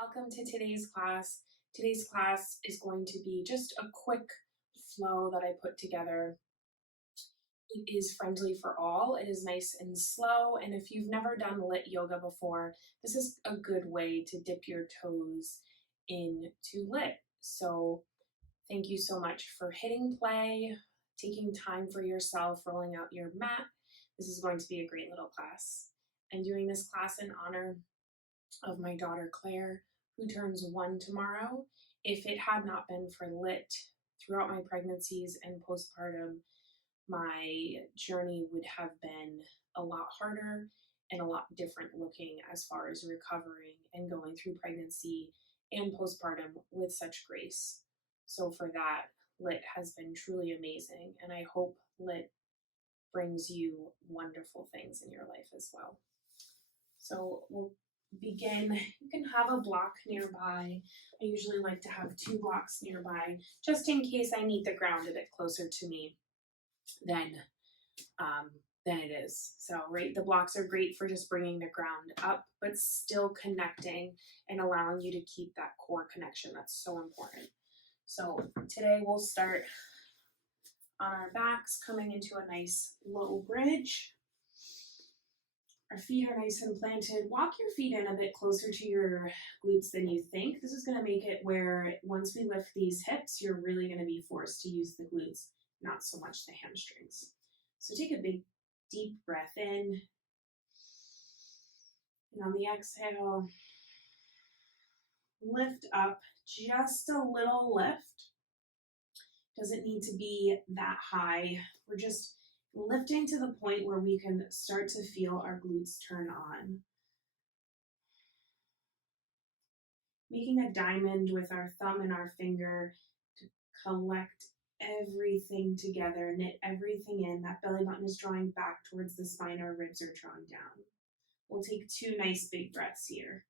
Welcome to today's class. Today's class is going to be just a quick flow that I put together. It is friendly for all. It is nice and slow. And if you've never done LYT yoga before, this is a good way to dip your toes into LYT. So thank you so much for hitting play, taking time for yourself, rolling out your mat. This is going to be a great little class. I'm doing this class in honor of my daughter Claire, who turns 1 tomorrow. If it had not been for LYT throughout my pregnancies and postpartum, my journey would have been a lot harder and a lot different looking as far as recovering and going through pregnancy and postpartum with such grace. So for that, LYT has been truly amazing, and I hope LYT brings you wonderful things in your life as well. So we'll begin. You can have a block nearby. I usually like to have 2 blocks nearby, just in case I need the ground a bit closer to me than it is. So, right, the blocks are great for just bringing the ground up, but still connecting and allowing you to keep that core connection. That's so important. So today we'll start on our backs, coming into a nice low bridge. Our feet are nice and planted. Walk your feet in a bit closer to your glutes than you think. This is going to make it where once we lift these hips, you're really going to be forced to use the glutes, not so much the hamstrings. So take a big, deep breath in. And on the exhale, lift up, just a little lift. Doesn't need to be that high. We're just lifting to the point where we can start to feel our glutes turn on. Making a diamond with our thumb and our finger to collect everything together, knit everything in. That belly button is drawing back towards the spine, our ribs are drawn down. We'll take 2 nice big breaths here.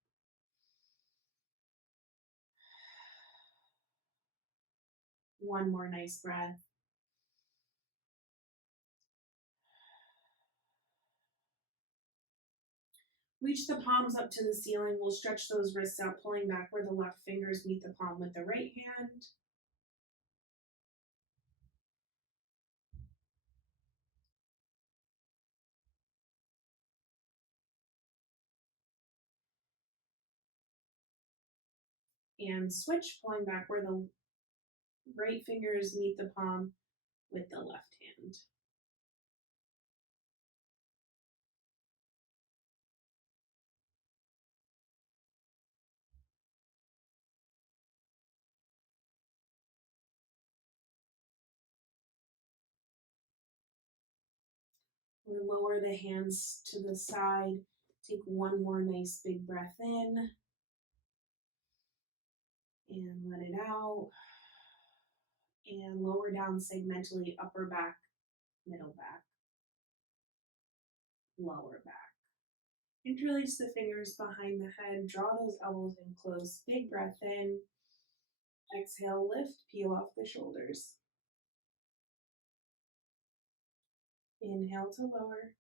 One more nice breath. Reach the palms up to the ceiling. We'll stretch those wrists out, pulling back where the left fingers meet the palm with the right hand. And switch, pulling back where the right fingers meet the palm with the left hand. We'll lower the hands to the side. Take one more nice big breath in. And let it out. And lower down segmentally, upper back, middle back, lower back. Interlace the fingers behind the head. Draw those elbows in close. Big breath in. Exhale, lift, peel off the shoulders. Inhale to lower.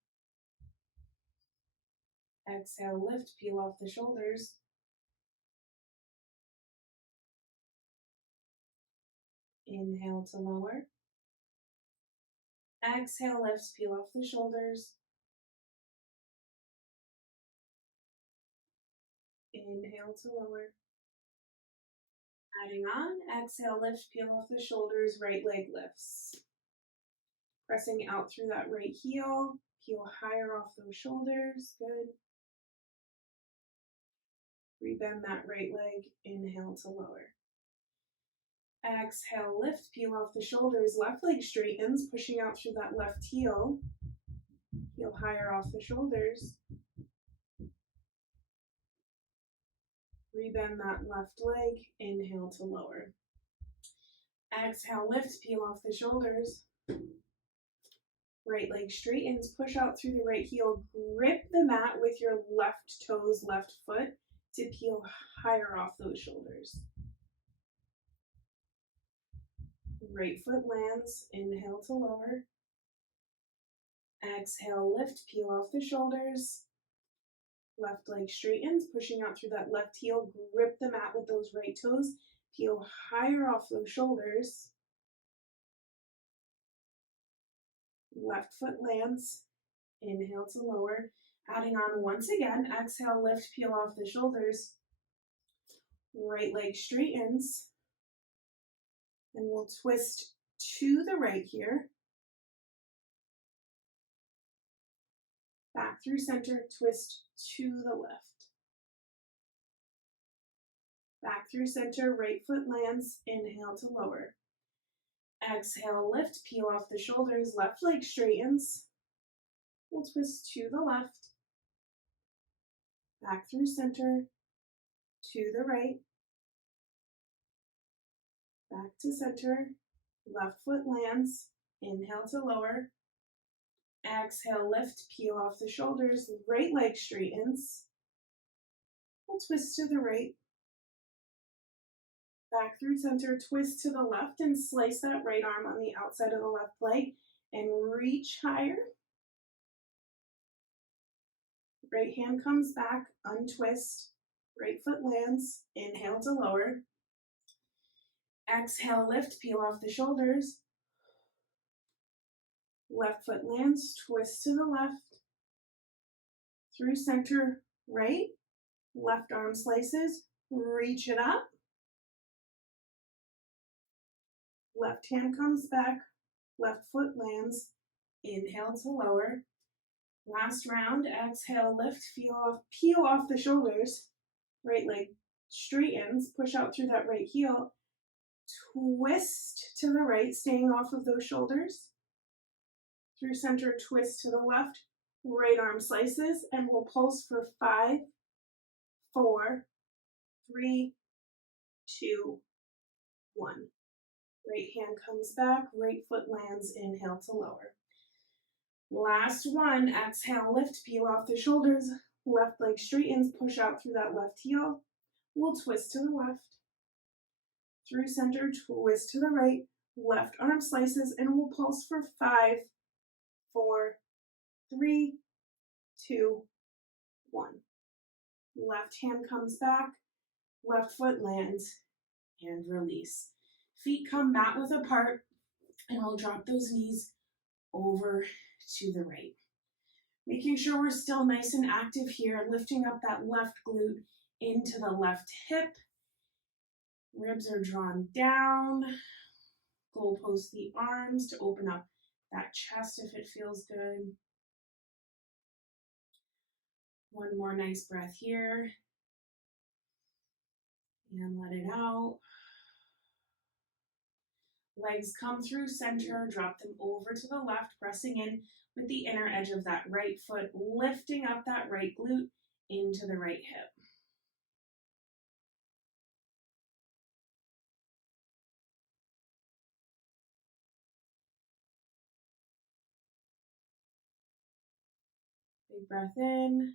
Exhale, lift, peel off the shoulders. Inhale to lower. Exhale, lift, peel off the shoulders. Inhale to lower. Adding on, exhale, lift, peel off the shoulders, right leg lifts. Pressing out through that right heel, peel higher off those shoulders, good. Rebend that right leg, inhale to lower. Exhale, lift, peel off the shoulders, left leg straightens, pushing out through that left heel. Heel higher off the shoulders. Rebend that left leg, inhale to lower. Exhale, lift, peel off the shoulders. Right leg straightens, push out through the right heel, grip the mat with your left toes, left foot to peel higher off those shoulders. Right foot lands, inhale to lower. Exhale, lift, peel off the shoulders. Left leg straightens, pushing out through that left heel. Grip the mat with those right toes. Peel higher off those shoulders. Left foot lands. Inhale to lower. Adding on once again. Exhale, lift, peel off the shoulders. Right leg straightens. And we'll twist to the right here. Back through center, twist to the left. Back through center, right foot lands. Inhale to lower. Exhale, lift, peel off the shoulders. Left leg straightens. We'll twist to the left. Back through center, to the right. Back to center. Left foot lands. Inhale to lower. Exhale, lift, peel off the shoulders. Right leg straightens. We'll twist to the right. Back through center, twist to the left and slice that right arm on the outside of the left leg and reach higher. Right hand comes back, untwist. Right foot lands. Inhale to lower. Exhale, lift, peel off the shoulders. Left foot lands, twist to the left. Through center, right. Left arm slices, reach it up. Left hand comes back, left foot lands. Inhale to lower. Last round, exhale, lift, peel off the shoulders. Right leg straightens, push out through that right heel. Twist to the right, staying off of those shoulders. Through center, twist to the left. Right arm slices, and we'll pulse for 5, 4, 3, 2, 1. Right hand comes back, right foot lands. Inhale to lower. Last one, exhale, lift, peel off the shoulders. Left leg straightens, push out through that left heel. We'll twist to the left. Through center, twist to the right. Left arm slices, and we'll pulse for 5, 4, 3, 2, 1. Left hand comes back, left foot lands, and release. Feet come mat width apart, and we'll drop those knees over to the right. Making sure we're still nice and active here, lifting up that left glute into the left hip. Ribs are drawn down. Goalpost the arms to open up that chest if it feels good. One more nice breath here. And let it out. Legs come through center, drop them over to the left, pressing in with the inner edge of that right foot, lifting up that right glute into the right hip. Big breath in.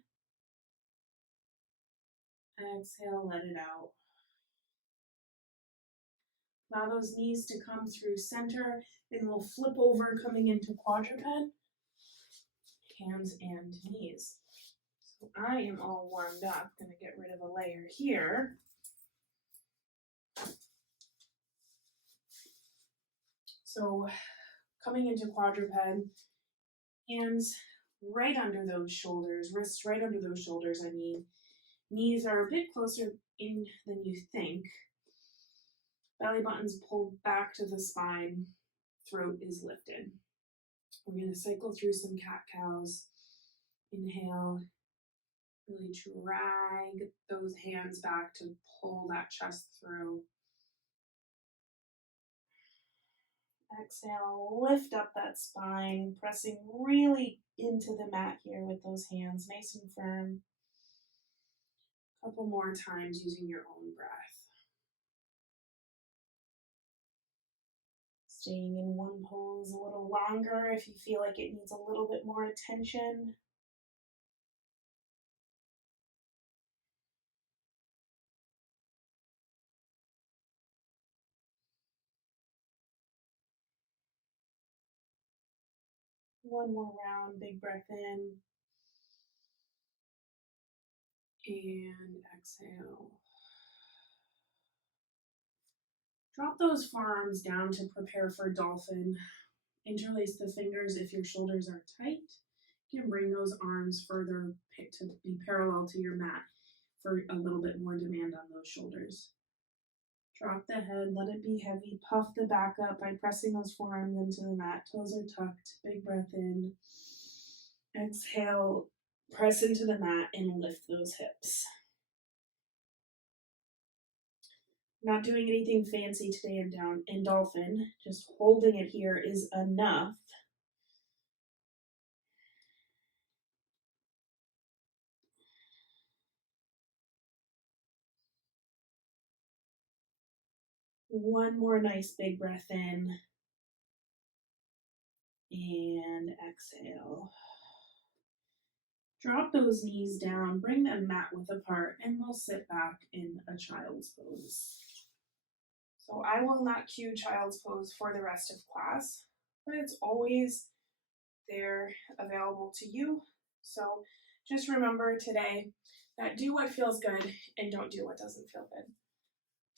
Exhale, let it out. Allow those knees to come through center, then we'll flip over coming into quadruped, hands and knees. So I am all warmed up, gonna get rid of a layer here. So coming into quadruped, hands right under those shoulders, wrists right under those shoulders, Knees are a bit closer in than you think. Belly button's pulled back to the spine, throat is lifted. We're going to cycle through some cat-cows. Inhale, really drag those hands back to pull that chest through. Exhale, lift up that spine, pressing really into the mat here with those hands, nice and firm. Couple more times using your own breath. Staying in one pose a little longer if you feel like it needs a little bit more attention. One more round, big breath in. And exhale. Drop those forearms down to prepare for dolphin. Interlace the fingers if your shoulders are tight. You can bring those arms further to be parallel to your mat for a little bit more demand on those shoulders. Drop the head, let it be heavy. Puff the back up by pressing those forearms into the mat. Toes are tucked. Big breath in. Exhale, press into the mat and lift those hips. Not doing anything fancy today in dolphin, just holding it here is enough. One more nice big breath in and exhale. Drop those knees down, bring them mat width apart, and we'll sit back in a child's pose. So I will not cue child's pose for the rest of class, but it's always there available to you. So just remember today that do what feels good and don't do what doesn't feel good.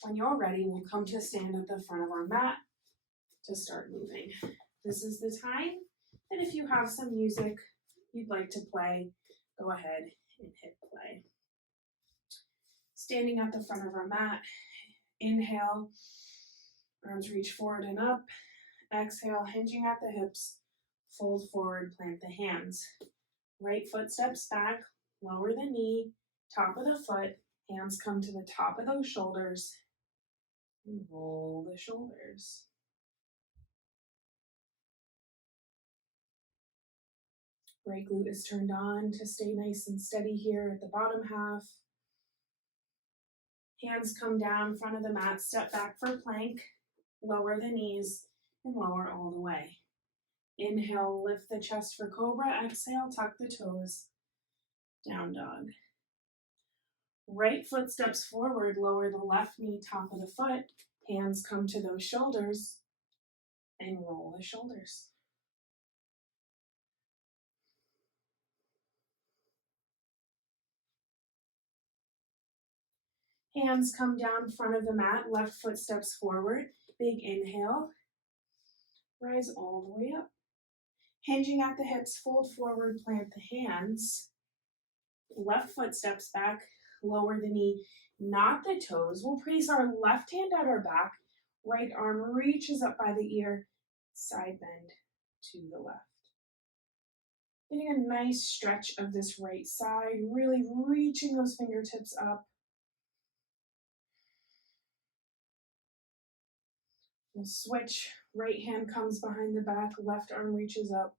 When you're ready, we'll come to stand at the front of our mat to start moving. This is the time, and if you have some music you'd like to play, go ahead and hit play. Standing at the front of our mat, inhale, arms reach forward and up. Exhale, hinging at the hips, fold forward, plant the hands. Right foot steps back, lower the knee, top of the foot, hands come to the top of those shoulders, and roll the shoulders. Right glute is turned on to stay nice and steady here at the bottom half. Hands come down, front of the mat, step back for plank, lower the knees, and lower all the way. Inhale, lift the chest for cobra. Exhale, tuck the toes, down dog. Right foot steps forward, lower the left knee, top of the foot. Hands come to those shoulders, and roll the shoulders. Hands come down front of the mat, left foot steps forward. Big inhale, rise all the way up. Hinging at the hips, fold forward, plant the hands. Left foot steps back, lower the knee, not the toes. We'll place our left hand at our back, right arm reaches up by the ear, side bend to the left. Getting a nice stretch of this right side, really reaching those fingertips up. We'll switch, right hand comes behind the back, left arm reaches up,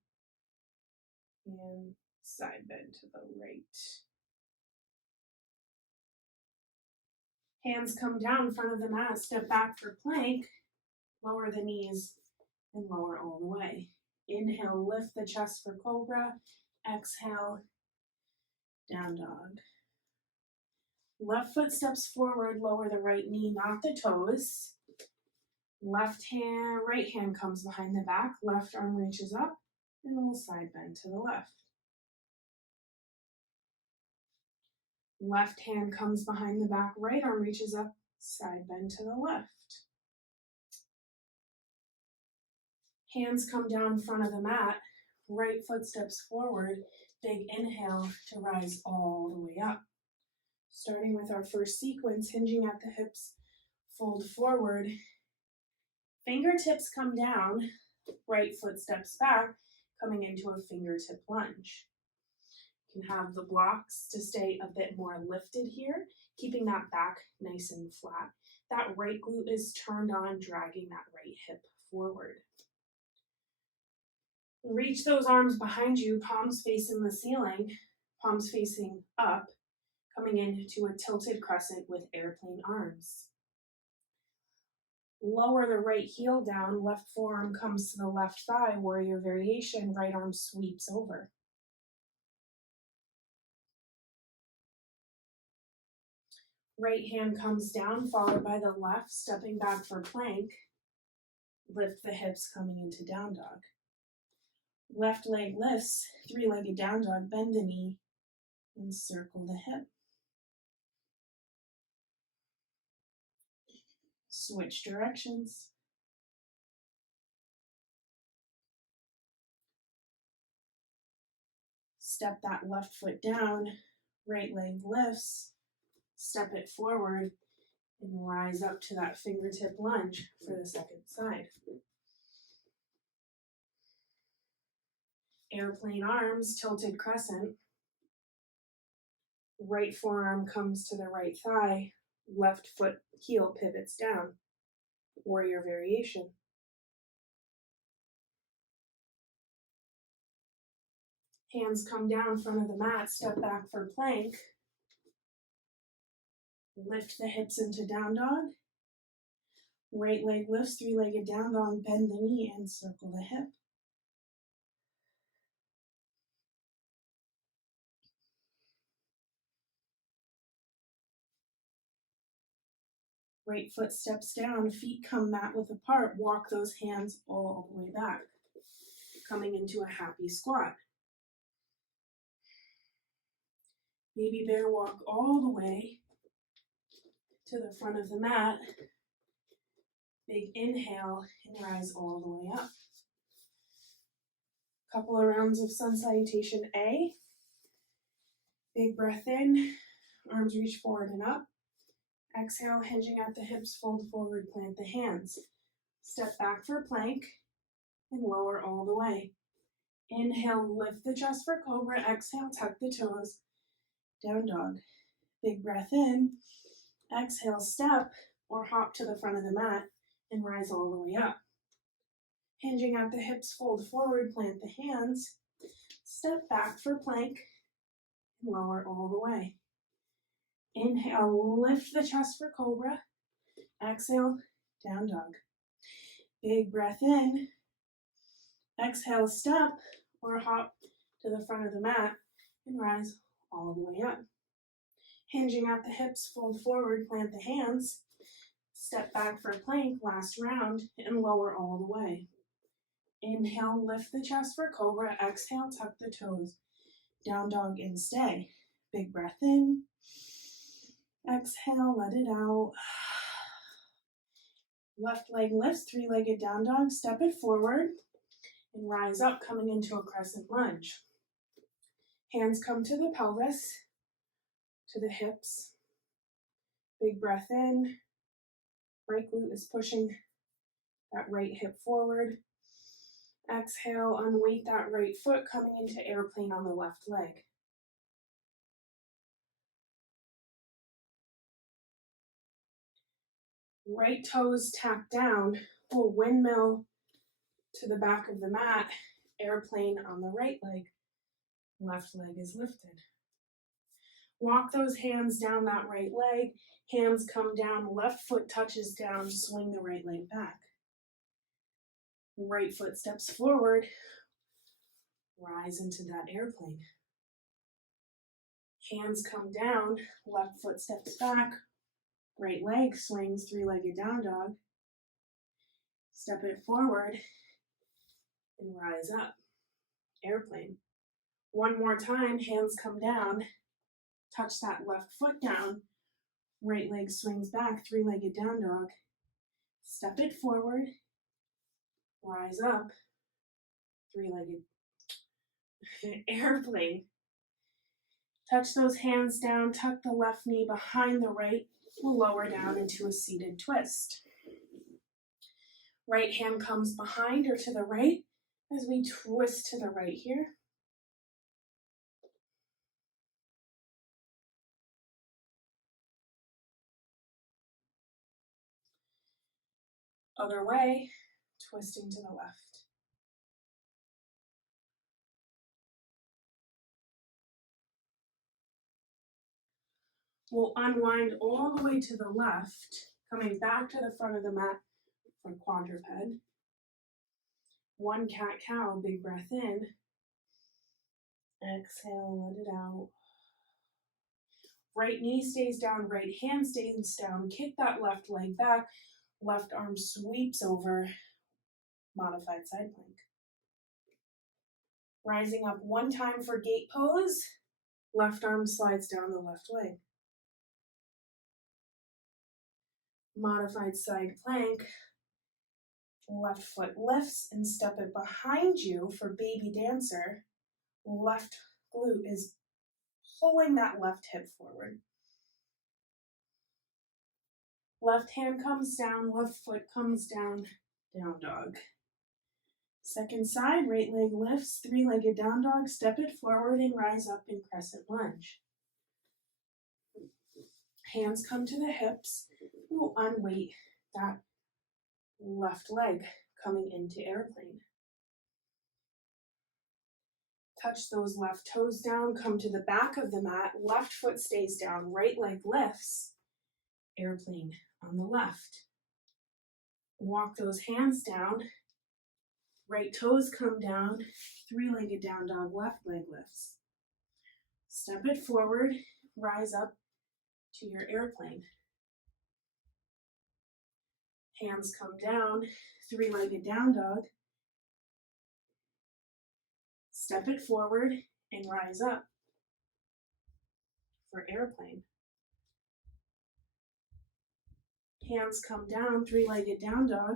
and side bend to the right. Hands come down in front of the mat, step back for plank, lower the knees, and lower all the way. Inhale, lift the chest for cobra. Exhale, down dog. Left foot steps forward, lower the right knee, not the toes. Right hand comes behind the back, left arm reaches up, and we'll side bend to the left. Left hand comes behind the back, right arm reaches up, side bend to the left. Hands come down in front of the mat, right foot steps forward, big inhale to rise all the way up. Starting with our first sequence, hinging at the hips, fold forward, fingertips come down, right foot steps back, coming into a fingertip lunge. You can have the blocks to stay a bit more lifted here, keeping that back nice and flat. That right glute is turned on, dragging that right hip forward. Reach those arms behind you, palms facing the ceiling, palms facing up, coming into a tilted crescent with airplane arms. Lower the right heel down, left forearm comes to the left thigh, warrior variation, right arm sweeps over. Right hand comes down, followed by the left, stepping back for plank. Lift the hips, coming into down dog. Left leg lifts, three-legged down dog, bend the knee, and circle the hip. Switch directions. Step that left foot down, right leg lifts, step it forward, and rise up to that fingertip lunge for the second side. Airplane arms, tilted crescent. Right forearm comes to the right thigh, left foot heel pivots down. Warrior variation. Hands come down front of the mat, step back for plank. Lift the hips into down dog. Right leg lifts, three-legged down dog, bend the knee and circle the hip. Right foot steps down, feet come mat width apart, walk those hands all the way back. Coming into a happy squat. Baby bear walk all the way to the front of the mat. Big inhale and rise all the way up. Couple of rounds of sun salutation A. Big breath in, arms reach forward and up. Exhale, hinging at the hips, fold forward, plant the hands. Step back for plank and lower all the way. Inhale, lift the chest for cobra. Exhale, tuck the toes. Down dog. Big breath in. Exhale, step or hop to the front of the mat and rise all the way up. Hinging at the hips, fold forward, plant the hands. Step back for plank and lower all the way. Inhale, lift the chest for cobra. Exhale, down dog. Big breath in. Exhale, step or hop to the front of the mat and rise all the way up. Hinging at the hips, fold forward, plant the hands. Step back for plank, last round, and lower all the way. Inhale, lift the chest for cobra. Exhale, tuck the toes. Down dog and stay. Big breath in. Exhale, let it out. Left leg lifts, three-legged down dog. Step it forward and rise up, coming into a crescent lunge. Hands come to the pelvis, to the hips. Big breath in. Right glute is pushing that right hip forward. Exhale, unweight that right foot, coming into airplane on the left leg. Right toes tap down, pull windmill to the back of the mat, airplane on the right leg. Left leg is lifted. Walk those hands down that right leg. Hands come down, left foot touches down, swing the right leg back. Right foot steps forward, rise into that airplane. Hands come down, left foot steps back, right leg swings, three-legged down dog. Step it forward and rise up, airplane. One more time, hands come down, touch that left foot down, right leg swings back, three-legged down dog. Step it forward, rise up, three-legged airplane. Touch those hands down, tuck the left knee behind the right, we'll lower down into a seated twist. Right hand comes behind or to the right as we twist to the right here. Other way, twisting to the left. We'll unwind all the way to the left, coming back to the front of the mat for quadruped. One cat-cow, big breath in. Exhale, let it out. Right knee stays down, right hand stays down. Kick that left leg back. Left arm sweeps over. Modified side plank. Rising up one time for gate pose. Left arm slides down the left leg. Modified side plank. Left foot lifts and step it behind you for baby dancer. Left glute is pulling that left hip forward. Left hand comes down, left foot comes down, down dog. Second side, right leg lifts, three-legged down dog, step it forward and rise up in crescent lunge. Hands come to the hips. We'll unweight that left leg coming into airplane. Touch those left toes down, come to the back of the mat, left foot stays down, right leg lifts, airplane on the left. Walk those hands down, right toes come down, three-legged down dog, left leg lifts. Step it forward, rise up to your airplane. Hands come down, three-legged down dog. Step it forward and rise up for airplane. Hands come down, three-legged down dog.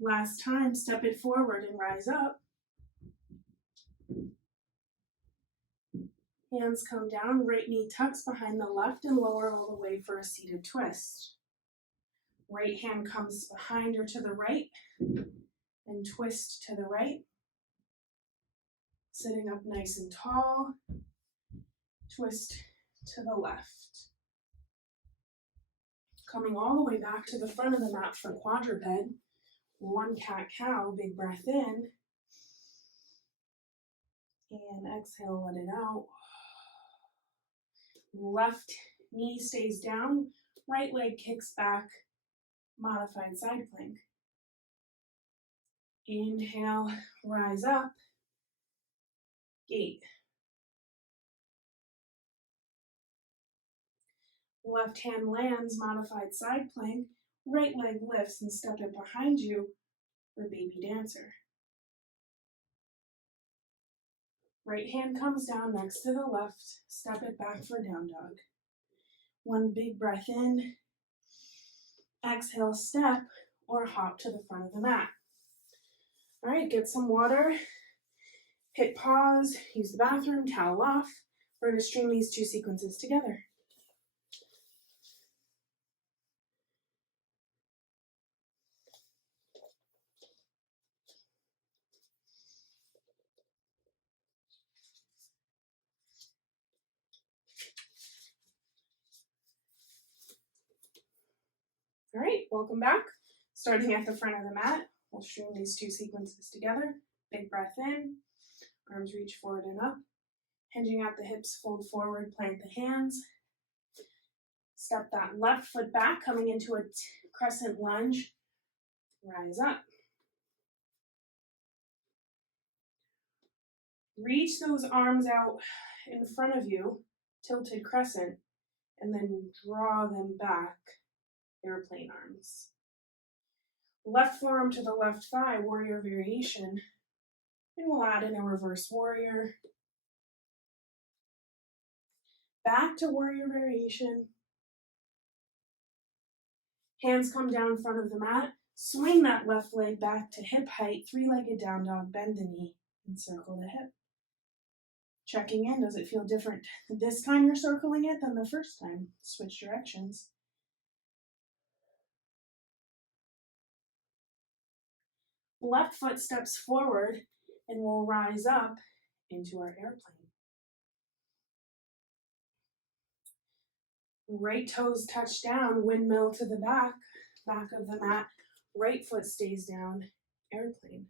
Last time, step it forward and rise up. Hands come down, right knee tucks behind the left and lower all the way for a seated twist. Right hand comes behind or to the right and twist to the right. Sitting up nice and tall, twist to the left. Coming all the way back to the front of the mat for quadruped. One cat-cow, big breath in. And exhale, let it out. Left knee stays down, right leg kicks back, modified side plank. Inhale, rise up, gate. Left hand lands, modified side plank, right leg lifts and step it behind you for baby dancer. Right hand comes down next to the left, step it back for down dog. One big breath in, exhale, step or hop to the front of the mat. All right, get some water, hit pause, use the bathroom, towel off. We're going to string these two sequences together. All right, welcome back. Starting at the front of the mat, we'll string these two sequences together. Big breath in, arms reach forward and up. Hinging at the hips, fold forward, plant the hands. Step that left foot back, coming into a crescent lunge. Rise up. Reach those arms out in front of you, tilted crescent, and then draw them back, airplane arms. Left forearm to the left thigh, warrior variation. And we'll add in a reverse warrior. Back to warrior variation. Hands come down in front of the mat. Swing that left leg back to hip height, three-legged down dog, bend the knee, and circle the hip. Checking in, does it feel different this time you're circling it than the first time? Switch directions. Left foot steps forward and we'll rise up into our airplane. Right toes touch down, windmill to the back of the mat. Right foot stays down, airplane.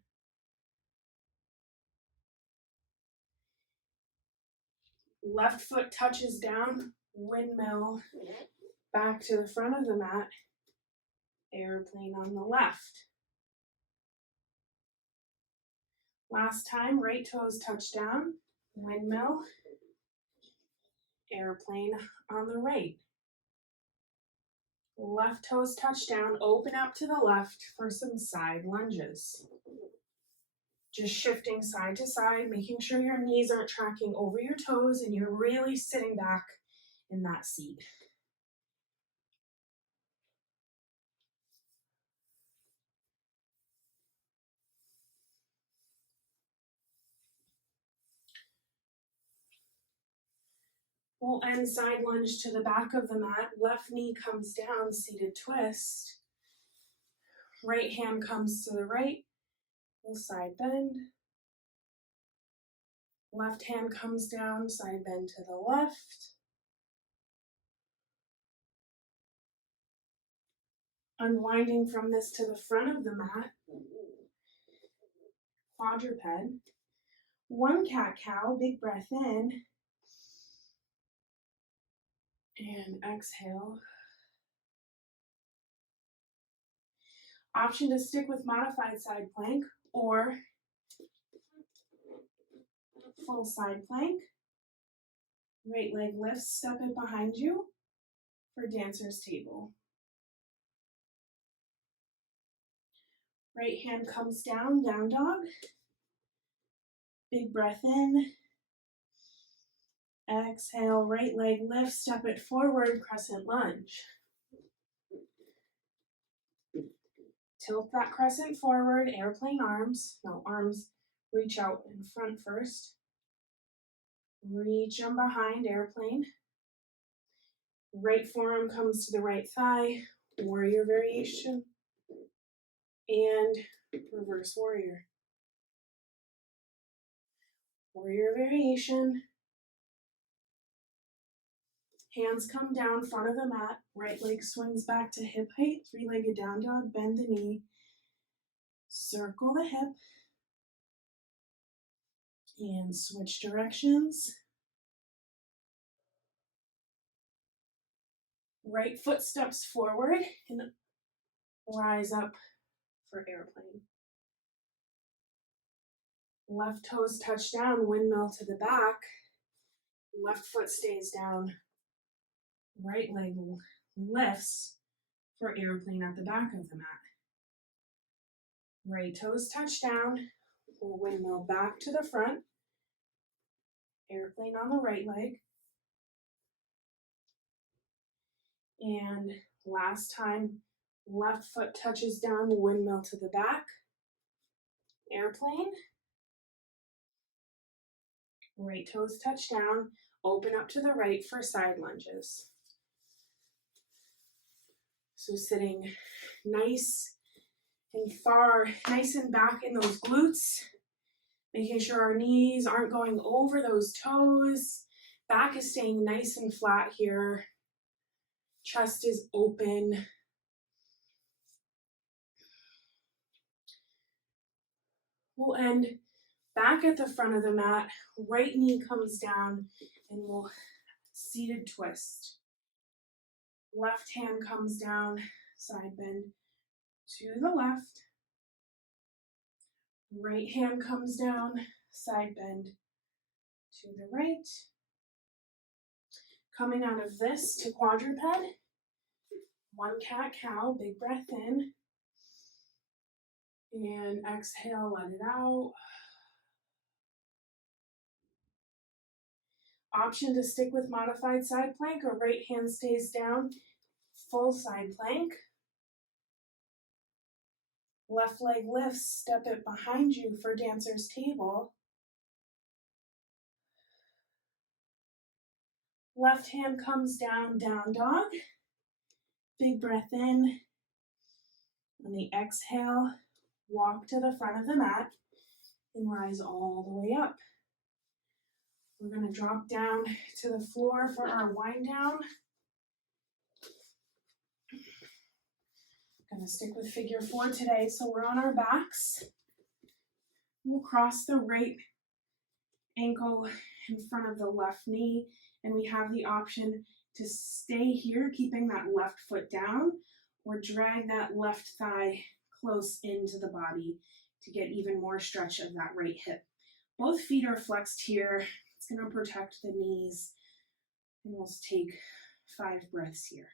Left foot touches down, windmill, back to the front of the mat, airplane on the left. Last time, right toes touch down, windmill, airplane on the right. Left toes touch down, open up to the left for some side lunges. Just shifting side to side, making sure your knees aren't tracking over your toes and you're really sitting back in that seat. We'll end side lunge to the back of the mat. Left knee comes down, seated twist. Right hand comes to the right. We'll side bend. Left hand comes down, side bend to the left. Unwinding from this to the front of the mat. Quadruped. One cat-cow, big breath in. And exhale. Option to stick with modified side plank or full side plank. Right leg lifts, step it behind you for dancer's table. Right hand comes down, down dog. Big breath in. Exhale, right leg lifts, step it forward, crescent lunge. Tilt that crescent forward, airplane arms. No, arms reach out in front first. Reach them behind, airplane. Right forearm comes to the right thigh, warrior variation. And reverse warrior. Warrior variation. Hands come down front of the mat. Right leg swings back to hip height. Three-legged down dog. Bend the knee. Circle the hip. And switch directions. Right foot steps forward and rise up for airplane. Left toes touch down, windmill to the back. Left foot stays down. Right leg lifts for airplane at the back of the mat. Right toes touch down. We'll windmill back to the front. Airplane on the right leg. And last time, left foot touches down, windmill to the back. Airplane. Right toes touch down. Open up to the right for side lunges. So sitting nice and far, nice and back in those glutes. Making sure our knees aren't going over those toes. Back is staying nice and flat here. Chest is open. We'll end back at the front of the mat. Right knee comes down and we'll seated twist. Left hand comes down, side bend to the left. Right hand comes down, side bend to the right. Coming out of this to quadruped. One cat-cow, big breath in. And exhale, let it out. Option to stick with modified side plank or right hand stays down, full side plank. Left leg lifts, step it behind you for dancer's table. Left hand comes down, down dog. Big breath in. On the exhale, walk to the front of the mat and rise all the way up. We're going to drop down to the floor for our wind down. Going to stick with figure 4 today. So we're on our backs. We'll cross the right ankle in front of the left knee, and we have the option to stay here, keeping that left foot down, or drag that left thigh close into the body to get even more stretch of that right hip. Both feet are flexed here. It's going to protect the knees, and we'll take 5 breaths here.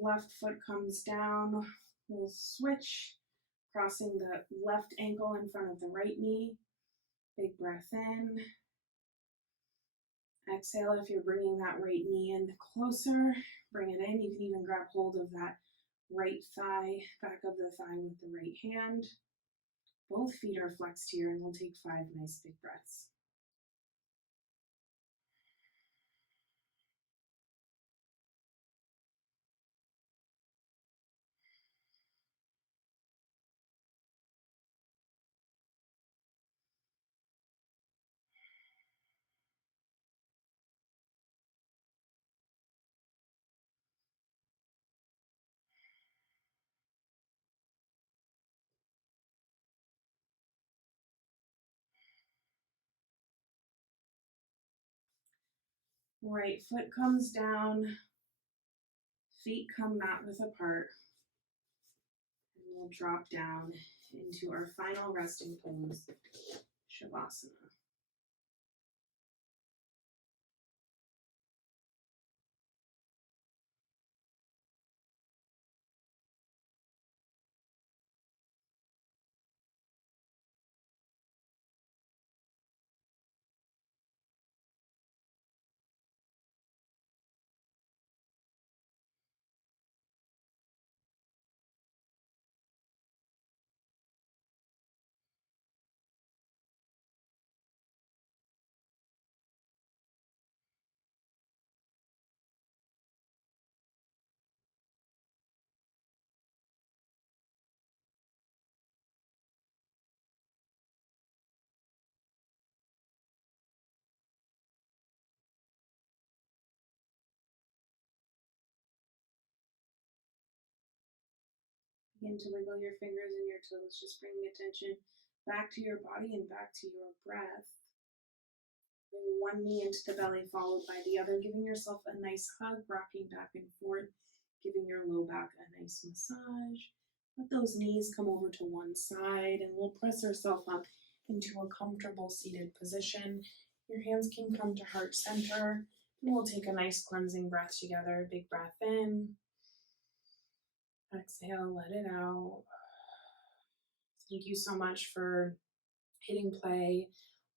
Left foot comes down. We'll switch, crossing the left ankle in front of the right knee. Big breath in. Exhale if you're bringing that right knee in closer. Bring it in. You can even grab hold of that right thigh, back of the thigh with the right hand. Both feet are flexed here, and we'll take 5 nice big breaths. Right foot comes down, feet come mat width apart, and we'll drop down into our final resting pose, Shavasana. Begin to wiggle your fingers and your toes, just bringing attention back to your body and back to your breath. Bring one knee into the belly, followed by the other, giving yourself a nice hug, rocking back and forth, giving your low back a nice massage. Let those knees come over to one side, and we'll press ourselves up into a comfortable seated position. Your hands can come to heart center, and we'll take a nice cleansing breath together. Big breath in. Exhale, let it out. Thank you so much for hitting play,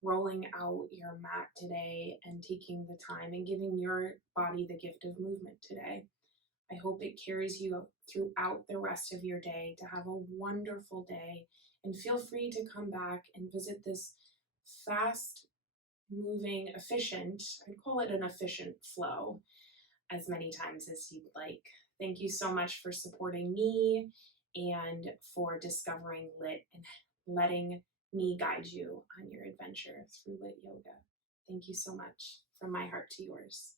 rolling out your mat today, and taking the time and giving your body the gift of movement today. I hope it carries you throughout the rest of your day to have a wonderful day. And feel free to come back and visit this fast moving, efficient, I'd call it an efficient flow, as many times as you'd like. Thank you so much for supporting me and for discovering LYT and letting me guide you on your adventure through LYT Yoga. Thank you so much from my heart to yours.